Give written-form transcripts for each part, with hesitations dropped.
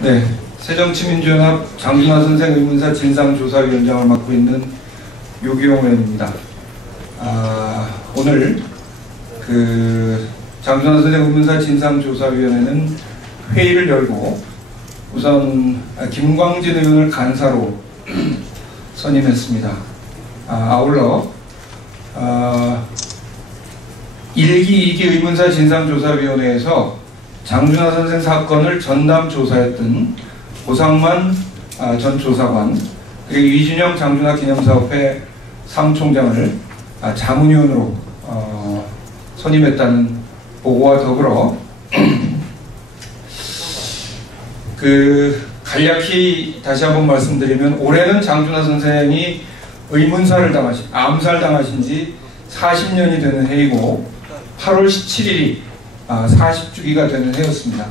네, 새정치민주연합 장준하 선생 의문사 진상조사위원장을 맡고 있는 요기용 의원입니다. 오늘 장준하 선생 의문사 진상조사위원회는 회의를 열고 우선 김광진 의원을 간사로 선임했습니다. 아울러 1기, 2기 의문사 진상조사위원회에서 장준하 선생 사건을 전담 조사했던 고상만 전 조사관, 그리고 이준영 장준하 기념사업회 사무총장을 자문위원으로 선임했다는 보고와 더불어 간략히 다시 한번 말씀드리면, 올해는 장준하 선생이 의문사를 암살당하신 지 40년이 되는 해이고 8월 17일이 40주기가 되는 해였습니다.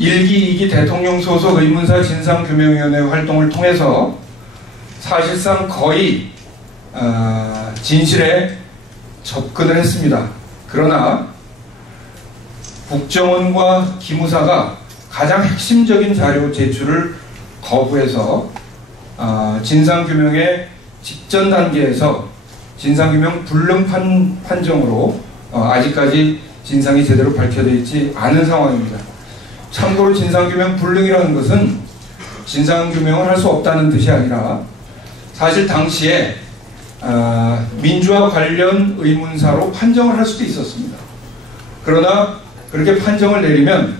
1기, 2기 대통령 소속 의문사 진상규명위원회 활동을 통해서 사실상 거의 진실에 접근을 했습니다. 그러나 국정원과 기무사가 가장 핵심적인 자료 제출을 거부해서 진상규명의 직전 단계에서 진상규명 불능 판정으로 아직까지 진상이 제대로 밝혀져 있지 않은 상황입니다. 참고로 진상규명 불능이라는 것은 진상규명을 할 수 없다는 뜻이 아니라, 사실 당시에 민주화 관련 의문사로 판정을 할 수도 있었습니다. 그러나 그렇게 판정을 내리면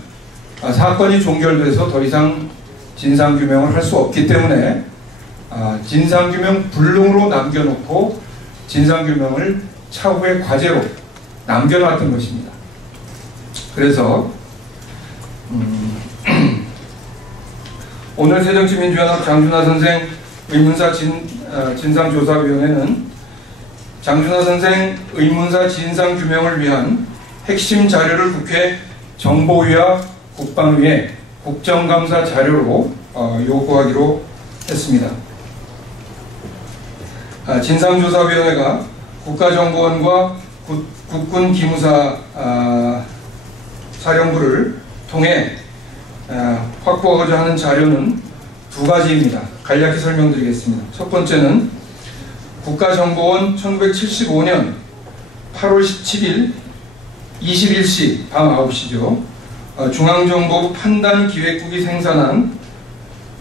사건이 종결돼서 더 이상 진상규명을 할 수 없기 때문에 진상규명 불능으로 남겨놓고 진상규명을 차후의 과제로 남겨놨던 것입니다. 그래서 오늘 새정치민주연합 장준하 선생 의문사 진상조사위원회는 장준하 선생 의문사 진상규명을 위한 핵심 자료를 국회 정보위와 국방위에 국정감사 자료로 요구하기로 했습니다. 진상조사위원회가 국가정보원과 국군 기무사 사령부를 통해 확보하고자 하는 자료는 두 가지입니다. 간략히 설명드리겠습니다. 첫 번째는 국가정보원 1975년 8월 17일 21시 밤 9시죠. 중앙정보부 판단기획국이 생산한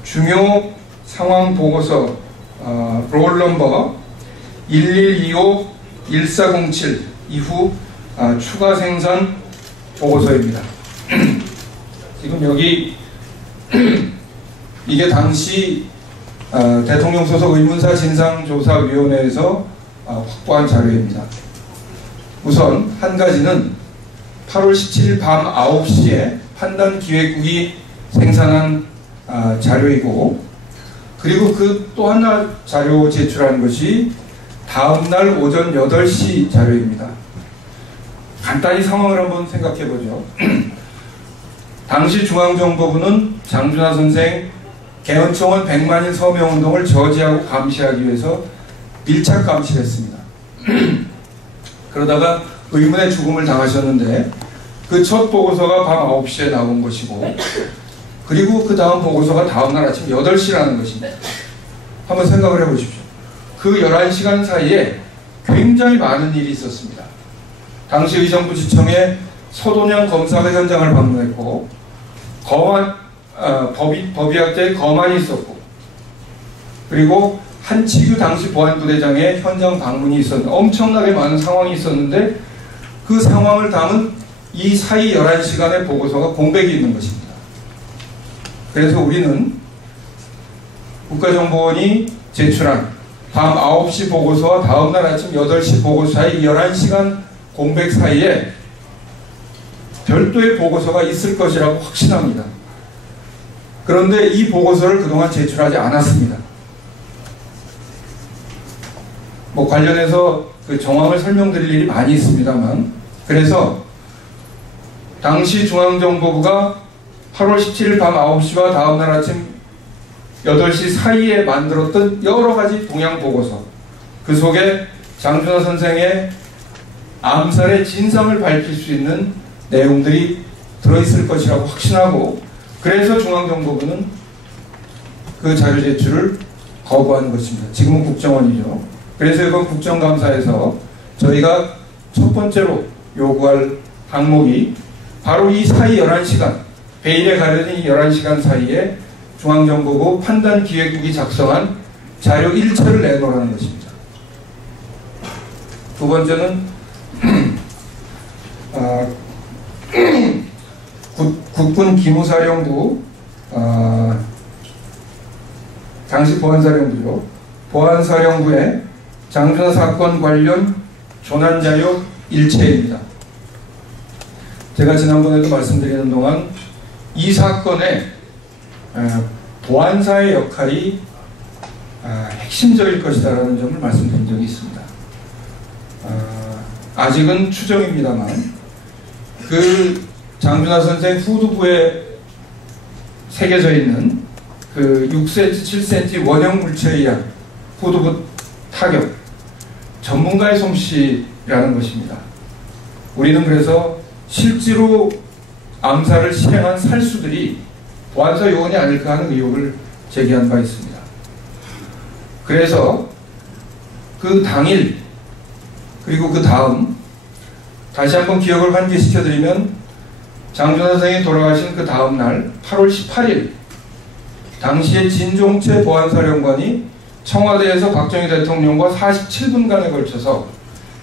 중요 상황보고서 롤 넘버 1125-1407 이후 추가 생산 보고서입니다. 지금 여기 이게 당시 대통령 소속 의문사 진상조사위원회에서 확보한 자료입니다. 우선 한 가지는 8월 17일 밤 9시에 판단기획국이 생산한 자료이고, 그리고 그 또 하나 자료 제출한 것이 다음날 오전 8시 자료입니다. 간단히 상황을 한번 생각해 보죠. 당시 중앙정보부는 장준하 선생 개헌청원 100만인 서명운동을 저지하고 감시하기 위해서 밀착 감시를 했습니다. 그러다가 의문의 죽음을 당하셨는데, 그 첫 보고서가 밤 9시에 나온 것이고, 그리고 그 다음 보고서가 다음날 아침 8시라는 것입니다. 한번 생각을 해보십시오. 그 11시간 사이에 굉장히 많은 일이 있었습니다. 당시 의정부지청에 서돈영 검사가 현장을 방문했고, 법의학자의 거만이 있었고, 그리고 한치규 당시 보안부대장의 현장 방문이 있었는데, 엄청나게 많은 상황이 있었는데, 그 상황을 담은 이 사이 11시간의 보고서가 공백이 있는 것입니다. 그래서 우리는 국가정보원이 제출한 밤 9시 보고서와 다음날 아침 8시 보고서 사이 11시간 공백 사이에 별도의 보고서가 있을 것이라고 확신합니다. 그런데 이 보고서를 그동안 제출하지 않았습니다. 관련해서 그 정황을 설명드릴 일이 많이 있습니다만, 그래서 당시 중앙정보부가 8월 17일 밤 9시와 다음날 아침 8시 사이에 만들었던 여러 가지 동향 보고서, 그 속에 장준하 선생의 암살의 진상을 밝힐 수 있는 내용들이 들어있을 것이라고 확신하고, 그래서 중앙정보부는 그 자료 제출을 거부한 것입니다. 지금은 국정원이죠. 그래서 이번 국정감사에서 저희가 첫 번째로 요구할 항목이 바로 이 사이 11시간, 베일에 가려진 11시간 사이에 중앙정보부 판단기획국이 작성한 자료 일체를 내놓으라는 것입니다. 두 번째는 국군 기무사령부 당시 보안사령부죠. 보안사령부의 장준하 사건 관련 조난자료 일체입니다. 제가 지난번에도 말씀드리는 동안 이 사건에 보안사의 역할이 핵심적일 것이다라는 점을 말씀드린 적이 있습니다. 아직은 추정입니다만 그 장준하 선생 후두부에 새겨져 있는 그 6cm, 7cm 원형 물체에 의한 후두부 타격, 전문가의 솜씨라는 것입니다. 우리는 그래서 실제로 암살을 실행한 살수들이 보안사 요원이 아닐까 하는 의혹을 제기한 바 있습니다. 그래서 그 당일 그리고 그 다음 다시 한번 기억을 환기시켜드리면 장준하 선생이 돌아가신 그 다음 날 8월 18일 당시에 진종채 보안사령관이 청와대에서 박정희 대통령과 47분간에 걸쳐서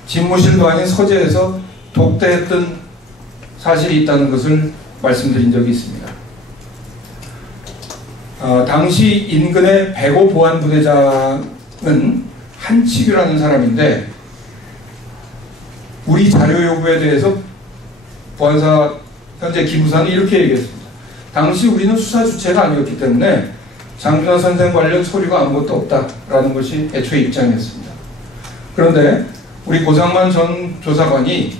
집무실도 아닌 서재에서 독대했던 사실이 있다는 것을 말씀드린 적이 있습니다. 당시 인근의 백오 보안부대장은 한치규라는 사람인데 우리 자료 요구에 대해서 보안사 현재 기무사는 이렇게 얘기했습니다. 당시 우리는 수사 주체가 아니었기 때문에 장준하 선생 관련 서류가 아무것도 없다라는 것이 애초에 입장이었습니다. 그런데 우리 고상만 전 조사관이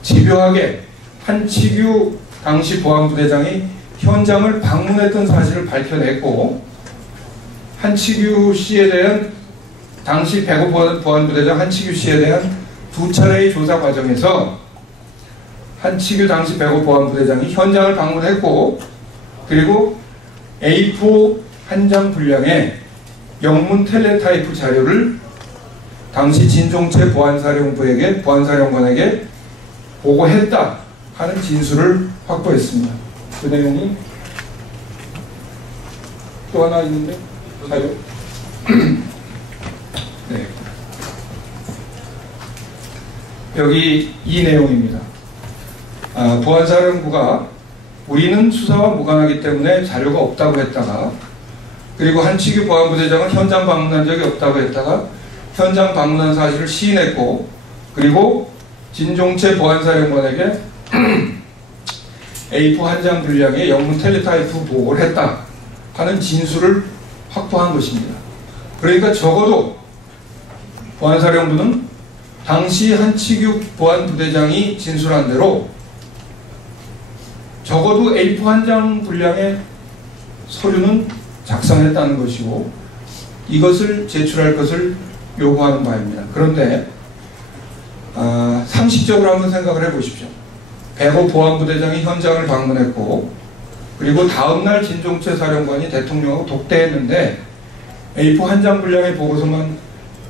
집요하게 한치규 당시 보안부대장이 현장을 방문했던 사실을 밝혀냈고 한치규 씨에 대한 당시 백오 보안부대장 한치규 씨에 대한 두 차례의 조사 과정에서 한치규 당시 백오 보안부대장이 현장을 방문했고 그리고 A4 한 장 분량의 영문 텔레타이프 자료를 당시 진종채 보안사령관에게 보고했다 하는 진술을 확보했습니다. 그 내용이 또 하나 있는데 자료 네. 여기 이 내용입니다. 보안사령부가 우리는 수사와 무관하기 때문에 자료가 없다고 했다가 그리고 한치규 보안부대장은 현장 방문한 적이 없다고 했다가 현장 방문한 사실을 시인했고 그리고 진종채 보안사령관에게 A4 한 장 분량의 영문 텔레타이프 보고를 했다 하는 진술을 확보한 것입니다. 그러니까 적어도 보안사령부는 당시 한치규 보안부대장이 진술한 대로 적어도 A4 한 장 분량의 서류는 작성했다는 것이고 이것을 제출할 것을 요구하는 바입니다. 그런데 상식적으로 한번 생각을 해보십시오. 백오 보안부대장이 현장을 방문했고 그리고 다음날 진종채 사령관이 대통령하고 독대했는데 A4 한 장 분량의 보고서만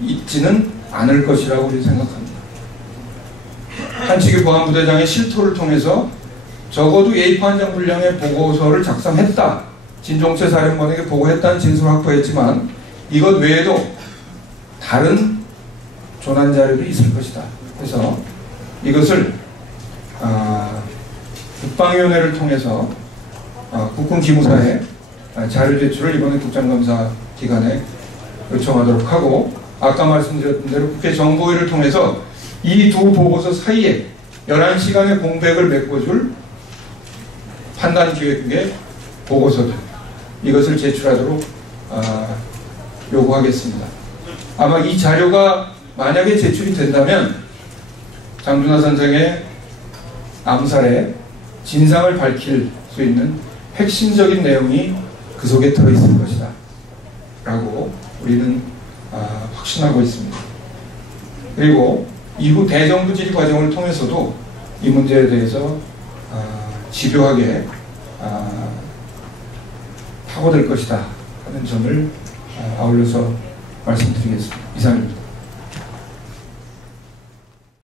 있지는 않을 것이라고 우리 생각합니다. 한치규 보안부대장의 실토를 통해서 적어도 A4 한 장 분량의 보고서를 작성했다. 진종채 사령관에게 보고했다는 진술을 확보했지만 이것 외에도 다른 조난 자료들이 있을 것이다. 그래서 이것을 국방위원회를 통해서 국군 기무사에 자료 제출을 이번에 국정감사 기간에 요청하도록 하고 아까 말씀드렸던 대로 국회 정보위를 통해서 이 두 보고서 사이에 11시간의 공백을 메꿔줄 판단기획국의 보고서들 이것을 제출하도록 요구하겠습니다. 아마 이 자료가 만약에 제출이 된다면 장준하 선생의 암살의 진상을 밝힐 수 있는 핵심적인 내용이 그 속에 들어있을 것이다 라고 우리는 확신하고 있습니다. 그리고 이후 대정부 질의 과정을 통해서도 이 문제에 대해서 집요하게 파고들 것이다 하는 점을 아울러서 말씀드리겠습니다. 이상입니다.